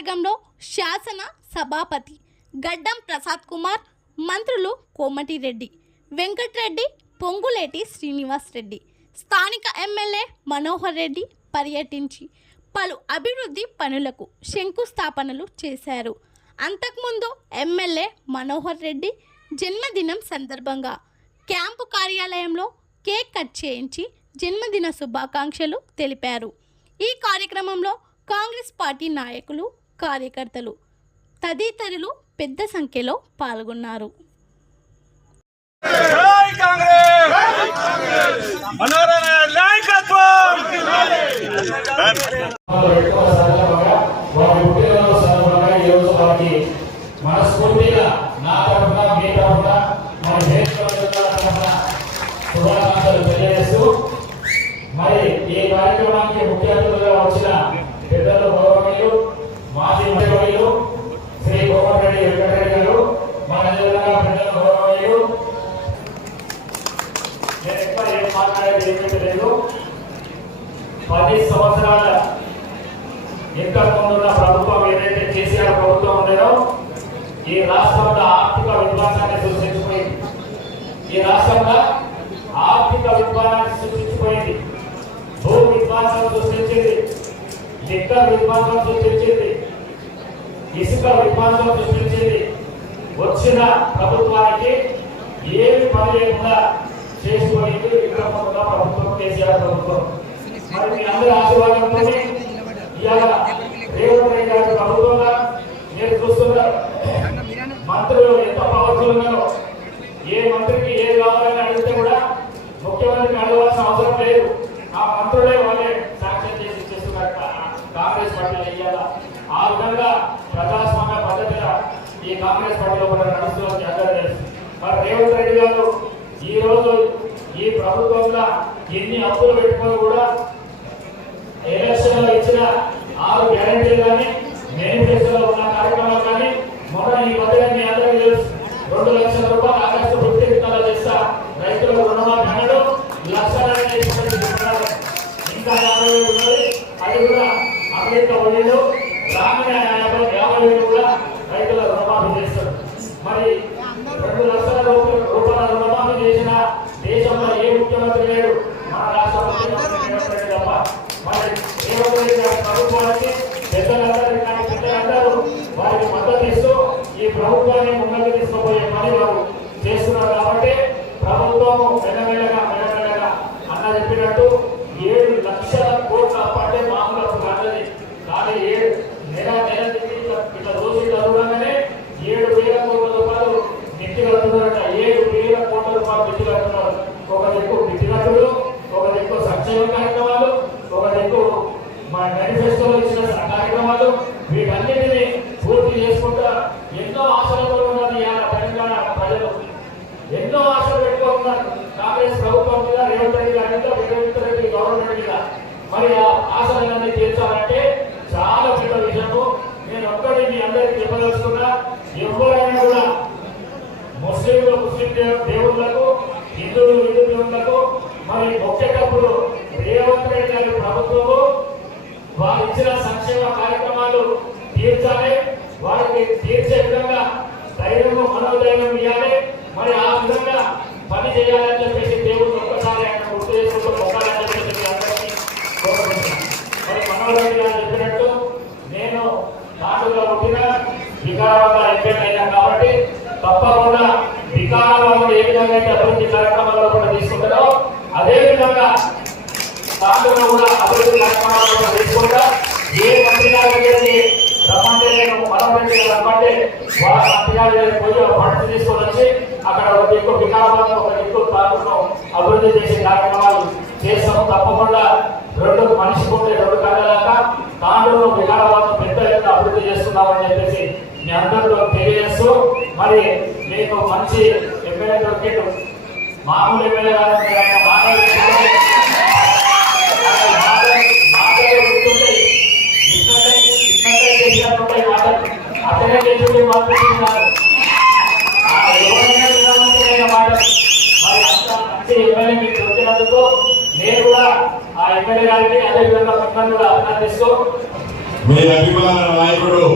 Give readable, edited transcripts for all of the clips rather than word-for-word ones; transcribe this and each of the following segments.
నియోజకవర్గంలో శాసన సభాపతి గడ్డం ప్రసాద్ కుమార్, మంత్రులు కోమటిరెడ్డి వెంకటరెడ్డి, పొంగులేటి శ్రీనివాస్ రెడ్డి, స్థానిక ఎమ్మెల్యే మనోహర్ రెడ్డి పర్యటించి పలు అభివృద్ధి పనులకు శంకుస్థాపనలు చేశారు. అంతకుముందు ఎమ్మెల్యే మనోహర్ రెడ్డి జన్మదినం సందర్భంగా క్యాంపు కార్యాలయంలో కేక్ కట్ చేయించి జన్మదిన శుభాకాంక్షలు తెలిపారు. ఈ కార్యక్రమంలో కాంగ్రెస్ పార్టీ నాయకులు, కార్యకర్తలు తదితరులు పెద్ద సంఖ్యలో పాల్గొన్నారు. మరి ఈ కార్యక్రమానికి ముఖ్య అతిథులుగా వచ్చిన పెద్దలు గౌరవనీయులు మాజీ మంత్రులు శ్రీ కోమటిరెడ్డి వెంకటరెడ్డి గారు, మన జిల్లా పెద్దలు గౌరవనీయులు, నేను ఎక్కువ ఏం మాట్లాడేది ఏమీ లేదు. 10 సంవత్సరాల ఇంతకుముందున్న ప్రభుత్వం ఏదైతే కేసీఆర్ ప్రభుత్వం ఉండేదో ఈ రాష్ట్రంలో ఆర్థిక విధ్వంసాన్ని సృష్టించిపోయింది. ఈ రాష్ట్రంలో ఆర్థిక విధ్వంసాన్ని సృష్టించిపోయింది. భూ విధ్వంసం సృష్టించింది, లిక్కర్ విధ్వంసం సృష్టించింది, ఇసుక విధ్వంసం సృష్టించింది. వచ్చిన ప్రభుత్వానికి ఏమి పని లేకుండా చేసుకునేది విక్రమంగా ప్రభుత్వం, కేసీఆర్ ప్రభుత్వం. మరి మీ అందరి ఆశీర్వాదంతో ఇవాళ రేవంత్ రెడ్డి గారి ప్రభుత్వంగా మీరు చూస్తున్నారు. మంత్రులు ఎంత పవర్ఫుల్ ఉన్నారో, ఏ మంత్రికి ఏ కావాలని అడిగితే కూడా ముఖ్యమంత్రికి అడగాల్సిన అవసరం లేదు. ఆ మంత్రులే వాళ్ళే సాక్ష్యం చేసి చేస్తున్నారు కాంగ్రెస్ పార్టీలో. ఇవాళ ఆ విధంగా ప్రజాస్వామ్య పద్ధతిగా ఈ కాంగ్రెస్ పార్టీలో కూడా నడుస్తుందని అందరూ తెలుసు. మరి రేవంత్ రెడ్డి గారు ఈ రోజు ఈ ప్రభుత్వంలో ఎన్ని అప్పులు పెట్టుకొని కూడా ఎలక్షన్ లో ఇచ్చిన 6 గ్యారెంటీలు కానీ మేనిఫెస్టోలో ఉన్న కార్యక్రమాలు కానీ మొన్న ఈ మధ్య మీ అందరికీ తెలుసు 2 లక్షల రూపాయలు ఆగస్టు 15 చేస్తా రైతులకు రుణమాఫీ అన్నాడు. లక్షలనే ఇంకా 50,000 ఉన్నది, అది కూడా అమెరికా వడ్డీలు గ్రామీణ 50,000 కూడా రైతుల రుణమాఫీ చేస్తారు. మరి 2 లక్షల రూపాయల రుణమాఫీ చేసిన దేశంలో ఏ ముఖ్యమంత్రి లేడు, మన రాష్ట్ర ముఖ్యమంత్రి తప్ప. మరి రేవంత్ రెడ్డి గారి ప్రభుత్వానికి పెద్దలందరూ వారికి మద్దతు ఇస్తూ ఈ ప్రభుత్వాన్ని ముందుకు తీసుకుపోయే పని వారు చేస్తున్నారు. కాబట్టి ప్రభుత్వము మెల్లమెల్లగా అన్న చెప్పినట్టు 7 లక్షల కోట్ల అప్పంటే మామూలు అప్పు కాదని, కానీ నెల ఇట్లా రోజు చదవగానే 7,000 కోట్ల రూపాయలు నెత్తి కడుతున్నారట. 7,000 కోట్ల రూపాయలు నెత్తి కడుతున్నారు. ఒక దిక్కు మితిగట్టులు, ఒక దిక్కు సంక్షేమ కార్యక్రమాలు, ఒక దిక్కు మా మేనిఫెస్టోలో ఇచ్చిన కార్యక్రమాలు, వీటన్నిటిని పూర్తి చేసుకుంటా ఎన్నో ఆశలతో ఉన్నది. తెలంగాణ ప్రజలు ఎన్నో ఆశలు పెట్టుకుంటున్నారు కాంగ్రెస్ ప్రభుత్వం మీద, రేవంత్ రెడ్డి గారి మీద, రేవంత్ రెడ్డి గవర్నమెంట్ మీద. మరి ఆ ఆశలన్నీ తీర్చాలంటే చాలా పెద్ద విషయము. నేను ఒక్కడి మీ అందరికీ చెప్పదలుచుకున్నా, ఎవరైనా కూడా ముస్లింలు ముస్లిం దేవుళ్లకు, హిందువులు హిందూ దేవుళ్లకు మరి మొక్కేటప్పుడు రేవంత్ రెడ్డి గారి ప్రభుత్వము వారు ఇచ్చిన సంక్షేమ కార్యక్రమాలు తీర్చాలి. వారికి తీర్చే విధంగా ధైర్యము, మనోధైర్యం ఇవ్వాలి. మరి ఆ విధంగా పని చేయాలని చెప్పేసి దేవుడు ఒక్కసారి ఆయన గుర్తు చేసుకుంటూ మొక్కాలని చెప్పేసి అందరికీ కోరుకుంటున్నాను. మరి మనోహర్ రెడ్డి గారు చెప్పినట్టు నేను నాటుగా పుట్టిన వికారాబాద్ ఎంపీ అయినా కాబట్టి తప్పకుండా వికారాబాద్ ఏ విధంగా అయితే అభివృద్ధి కార్యక్రమాల్లో కూడా తీసుకుంటారో అదే విధంగా దాంట్లో కూడా అభివృద్ధి కార్యక్రమాలు కూడా తీసుకుంటా. ఏ మంత్రి గారికి రమ్మంటే నేను మనోహర్ రమ్మంటే వాళ్ళ మంత్రి గారి పోయి ఫండ్స్ తీసుకొని వచ్చి అక్కడ ఒక దిక్కు వికారాబాద్, ఒక దిక్కు తాలూకు అభివృద్ధి చేసే కార్యక్రమాలు చేస్తాము. తప్పకుండా 2 మనిషికి ఉంటే 2 కళ్ళలాగా దాంట్లో వికారాబాద్ పెద్ద ఎత్తున అభివృద్ధి చేస్తున్నామని చెప్పేసి మీ అందరితో తెలియజేస్తూ, మరి మీకు మంచి ఎమ్మెల్యే దొరికేటు మామూలు ఎమ్మెల్యే కాదు, అతనే చేసి మాట్లాడుతున్నారు. ఎమ్మెల్యే మీకు దొరికినందుకు నేను కూడా ఆ ఎమ్మెల్యే గారికి అదేవిధంగా మిమ్మల్ని కూడా అభినందిస్తూ మీ అభిమాన నాయకుడు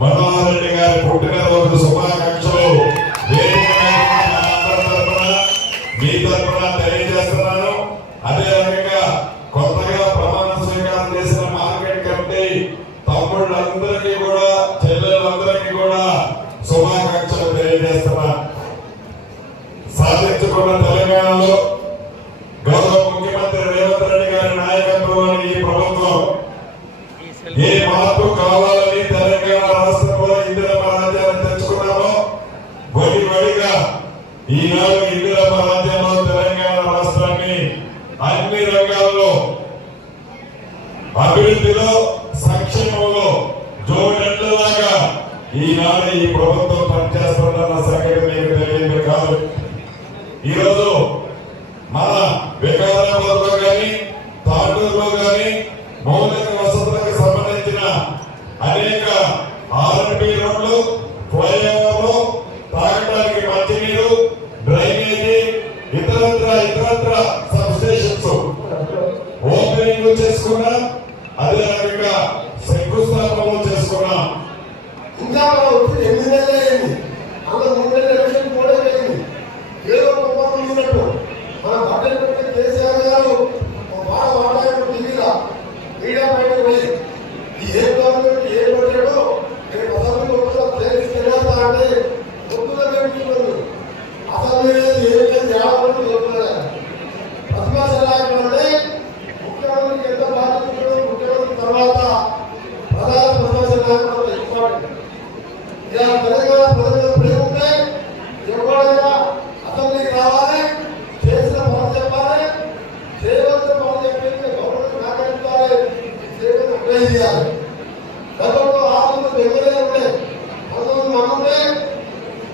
మనోహర్ రెడ్డి గారి పుట్టినరోజు శుభాకాంక్షలు మీ తరఫున తెలియజేస్తున్నాను. అదేవిధంగా కొత్తగా ప్రమాణ స్వీకారం చేసిన మార్కెట్ కమిటీ తమ్ముళ్ళందరికీ కూడా చెల్లెలందరికీ కూడా శుభాకాంక్షలు తెలియజేస్తున్నా. సాధించుకున్న తెలంగాణలో గౌరవ ముఖ్యమంత్రి రేవంత్ రెడ్డి గారి నాయకత్వంలోని ఈ ప్రభుత్వం ఏ మార్పు కావాలని తెలంగాణ రాష్ట్రంలో ఇందిరమ్మ రాజ్యాన్ని తెచ్చుకున్నామో వడిగా ఈనాడు ఇందిరమ్మ రాజ్యంలో తెలంగాణ రాష్ట్రాన్ని అన్ని రంగాల్లో అభివృద్ధిలో సంక్షేమంలో జోడెడ్లలాగా ఈనాడు ఈ ప్రభుత్వం పనిచేస్తున్న సంగతి మీకు తెలియదు కాదు. ఈరోజు మన వికారాబాద్లో కానీ తాండూరులో కానీ మౌలిక వసతులకు సంబంధించిన అనేక ఆర్ఎండ్బి రోడ్లు, ఫ్లైఓవర్లు, తాగడానికి మంచినీరు, డ్రైనేజీ, ఇతరత్ర సబ్ స్టేషన్స్ ఓపెనింగ్ చేసుకున్నాం. అదే రకంగా శంకుస్థాపనలు చేసుకున్నాం. ఇంకా మనం వచ్చి 8 నెలలు అయింది. అందులో 3 నెలల ఎలక్షన్ కూడా జరిగింది. ఏదో కుటుంబం ఉన్నట్టు మన బట్టలు పెట్టి కేసీఆర్ గారు బాగా మాట్లాడిన టీవీగా మీడియా బయట పోయి ఏ గవర్నమెంట్ ఏ బడ్జెట్ నేను అసెంబ్లీ తెలియస్తా అంటే ఒప్పుగా పెట్టుకున్నారు. అసెంబ్లీ ఏం లేదు యాభై చెప్తున్నారు. ప్రతిపక్ష నాయకులు అంటే ముఖ్యమంత్రికి ఎంత బాధ్యత, ముఖ్యమంత్రి తర్వాత ప్రధాన ప్రతిపక్ష నాయకులు ఇంపార్టెంట్. ఇలా తెలంగాణ ప్రజలు ప్రేమ ఉంటే ఎవరైనా అసెంబ్లీకి రావాలి, చేసిన పనులు చెప్పాలి, చేయవలసిన పనులు చెప్పి గవర్నమెంట్ నాకెత్తాలి, చేయవలసిన అప్లై చేయాలి. గతంలో 6 మంది ఎమ్మెల్యేలు ఉంటే 19 మంది ఉంటే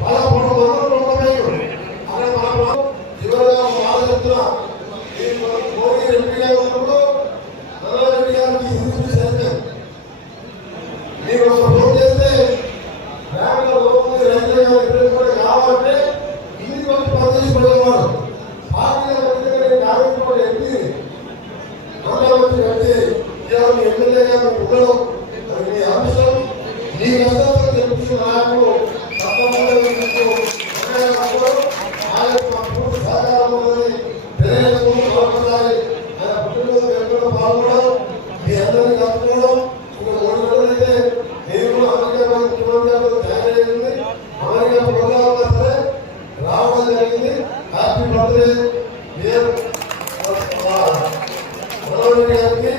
13 మంది ఉండలేదు. అనే మన చివరిగా బాధ చెప్తున్నా, మోడీ ఎంపీగా ఉన్నప్పుడు నల్లరెడ్డి గారికి హిందూ చేస్తాం. మీరు ఒక ఫోన్ చేస్తే బ్యాంకులో లోపలి రైతులు కూడా కావాలంటే ఇంటికి వచ్చి పనిచేసి పడేవాడు. పార్టీలో వచ్చి కాంగ్రెస్ ఎంపీ అందరూ వచ్చి కట్టి మీ ఎమ్మెల్యేగా మీకు ఉండడం అది మీ అంశం. మీ కష్టంతో చెప్పిన నాయకులు తప్పకుండా మీకు ఆయన పూర్తి సహకారం ఉన్నది. తెలియజేసుకుంటారు. ఆయన పుట్టినరోజు ఎక్కడ పాల్గొనడం, మీ అందరినీ కలుపుకోవడం. ఇంకా 3 నెలలైతే నేను కూడా అమెరికా ముఖ్యమంత్రి తయారు చేసింది. అమెరికా ప్రోగ్రామ్ సరే రావడం జరిగింది. హ్యాపీ బర్త్డే మనోహర్ రెడ్డి గారికి.